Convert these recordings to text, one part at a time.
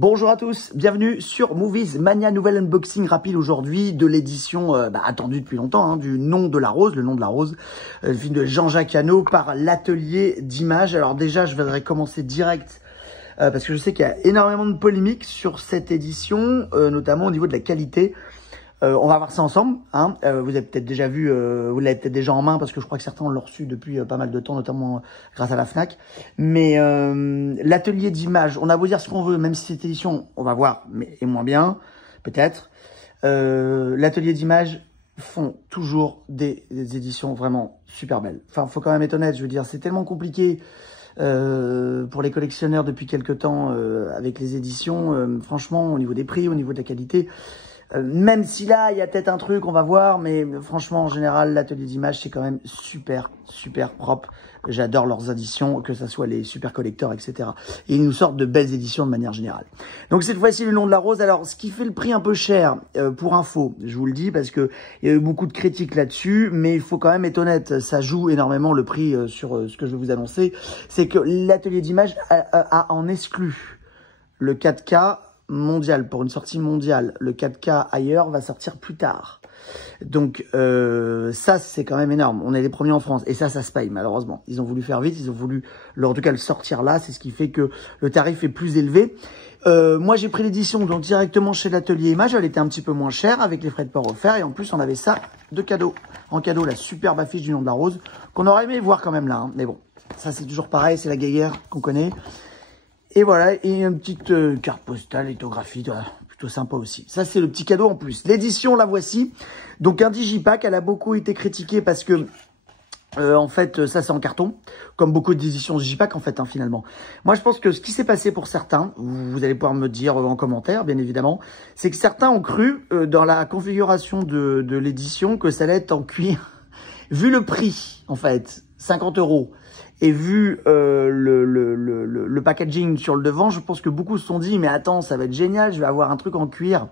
Bonjour à tous, bienvenue sur Movies Mania, nouvel unboxing rapide aujourd'hui de l'édition attendue depuis longtemps, du Nom de la Rose, le Nom de la Rose, le film de Jean-Jacques Hano par l'Atelier d'Images. Alors déjà, je voudrais commencer direct parce que je sais qu'il y a énormément de polémiques sur cette édition, notamment au niveau de la qualité. On va voir ça ensemble. Vous avez peut-être déjà vu, vous l'avez peut-être déjà en main parce que je crois que certains l'ont reçu depuis pas mal de temps, notamment grâce à la Fnac. Mais l'Atelier d'Images, on a beau dire ce qu'on veut, même si cette édition, on va voir, mais est moins bien, peut-être. L'Atelier d'Images font toujours des éditions vraiment super belles. Enfin, faut quand même être honnête, je veux dire, c'est tellement compliqué pour les collectionneurs depuis quelques temps avec les éditions. Franchement, au niveau des prix, au niveau de la qualité. Même si là, il y a peut-être un truc, on va voir, mais franchement, en général, l'Atelier d'Images, c'est quand même super, super propre. J'adore leurs éditions, que ce soit les super collecteurs, etc. Et ils nous sortent de belles éditions de manière générale. Donc cette fois-ci, le Nom de la Rose. Alors, ce qui fait le prix un peu cher, pour info, je vous le dis, parce que il y a eu beaucoup de critiques là-dessus, mais il faut quand même être honnête, ça joue énormément le prix sur ce que je vais vous annoncer. C'est que l'Atelier d'Images a en exclu le 4K mondial, pour une sortie mondiale. Le 4K ailleurs va sortir plus tard. Donc ça, c'est quand même énorme. On est les premiers en France. Et ça se paye, malheureusement. Ils ont voulu faire vite. Ils ont voulu, en tout cas, le sortir là. C'est ce qui fait que le tarif est plus élevé. Moi, j'ai pris l'édition donc directement chez l'Atelier Images. Elle était un petit peu moins chère avec les frais de port offerts. Et en plus, on avait ça de cadeau. En cadeau, la superbe affiche du Nom de la Rose qu'on aurait aimé voir quand même là. Mais bon, ça, c'est toujours pareil. C'est la guéguerre qu'on connaît. Et voilà, et une petite carte postale lithographique, voilà, plutôt sympa aussi. Ça, c'est le petit cadeau en plus. L'édition, la voici. Donc, un digipack, elle a beaucoup été critiquée parce que, en fait, ça, c'est en carton. Comme beaucoup d'éditions digipack, en fait, finalement. Moi, je pense que ce qui s'est passé pour certains, vous allez pouvoir me dire en commentaire, bien évidemment, c'est que certains ont cru, dans la configuration de l'édition, que ça allait être en cuir. Vu le prix, en fait, 50 €. Et vu le packaging sur le devant, je pense que beaucoup se sont dit, mais attends, ça va être génial, je vais avoir un truc en cuir.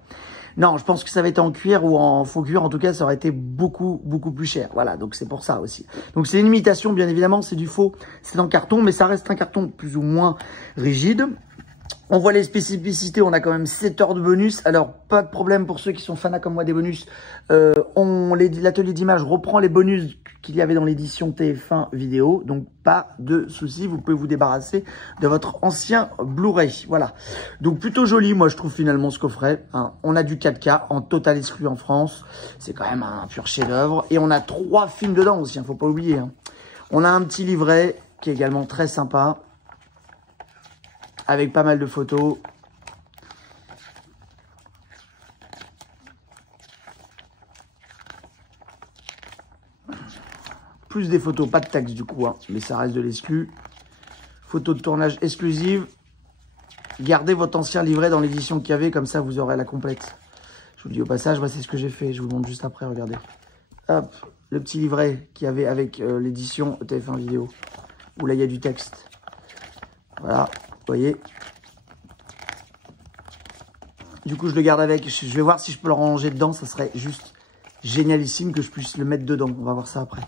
Non, je pense que ça va être en cuir ou en faux cuir. En tout cas, ça aurait été beaucoup, beaucoup plus cher. Voilà, donc c'est pour ça aussi. Donc c'est une imitation, bien évidemment, c'est du faux. C'est en carton, mais ça reste un carton plus ou moins rigide. On voit les spécificités, on a quand même 7 heures de bonus. Alors, pas de problème pour ceux qui sont fans comme moi des bonus. L'Atelier d'Images reprend les bonus qu'il y avait dans l'édition TF1 vidéo. Donc, pas de souci, vous pouvez vous débarrasser de votre ancien Blu-ray. Voilà. Donc, plutôt joli, moi, je trouve finalement ce coffret. On a du 4K en total exclu en France. C'est quand même un pur chef-d'œuvre. Et on a 3 films dedans aussi, faut pas oublier. On a un petit livret qui est également très sympa, avec pas mal de photos. Plus des photos, pas de texte du coup, mais ça reste de l'exclu. Photos de tournage exclusive. Gardez votre ancien livret dans l'édition qu'il y avait, comme ça vous aurez la complète. Je vous le dis au passage, voici ce que j'ai fait. Je vous le montre juste après, regardez. Hop, le petit livret qu'il y avait avec l'édition TF1 vidéo. Où là il y a du texte. Voilà, vous voyez. Du coup, je le garde avec. Je vais voir si je peux le ranger dedans. Ça serait juste génialissime que je puisse le mettre dedans. On va voir ça après.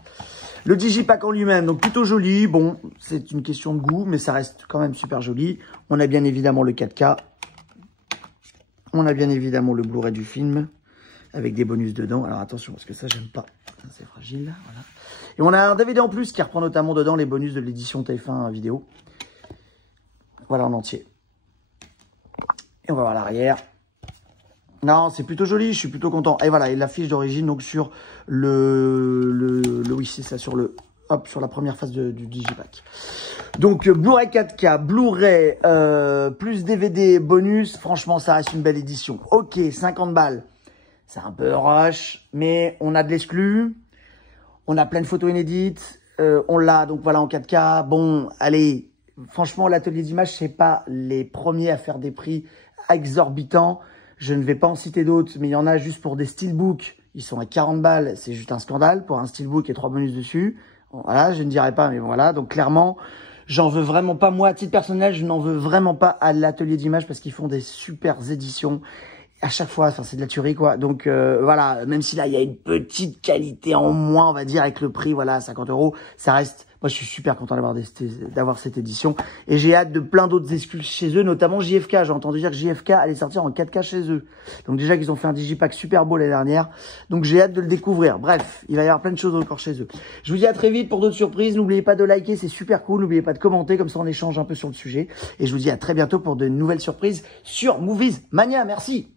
Le digipack en lui-même, donc plutôt joli. Bon, c'est une question de goût, mais ça reste quand même super joli. On a bien évidemment le 4K. On a bien évidemment le Blu-ray du film avec des bonus dedans. Alors attention, parce que ça, j'aime pas. C'est fragile. Voilà. Et on a un DVD en plus qui reprend notamment dedans les bonus de l'édition TF1 vidéo. Voilà en entier. Et on va voir l'arrière. Non, c'est plutôt joli, je suis plutôt content. Et voilà, et l'affiche d'origine, donc sur oui, c'est ça, sur sur la première phase du digipack. Donc, Blu-ray 4K, Blu-ray, plus DVD bonus, franchement, ça reste une belle édition. Ok, 50 balles. C'est un peu rush, mais on a de l'exclu. On a plein de photos inédites. On l'a, donc voilà, en 4K. Bon, allez, franchement, l'Atelier d'Images, c'est pas les premiers à faire des prix exorbitants. Je ne vais pas en citer d'autres, mais il y en a juste pour des steelbooks. Ils sont à 40 balles. C'est juste un scandale pour un steelbook et 3 bonus dessus. Bon, voilà, je ne dirais pas, mais bon, voilà. Donc, clairement, j'en veux vraiment pas. Moi, à titre personnel, je n'en veux vraiment pas à l'Atelier d'Images parce qu'ils font des super éditions. À chaque fois, enfin, c'est de la tuerie, quoi. Donc, voilà, même si là, il y a une petite qualité en moins, on va dire, avec le prix, voilà, 50 €, ça reste Moi, je suis super content d'avoir cette édition. Et j'ai hâte de plein d'autres excuses chez eux, notamment JFK. J'ai entendu dire que JFK allait sortir en 4K chez eux. Donc déjà qu'ils ont fait un digipack super beau l'année dernière. Donc j'ai hâte de le découvrir. Bref, il va y avoir plein de choses encore chez eux. Je vous dis à très vite pour d'autres surprises. N'oubliez pas de liker, c'est super cool. N'oubliez pas de commenter, comme ça on échange un peu sur le sujet. Et je vous dis à très bientôt pour de nouvelles surprises sur Movies Mania. Merci.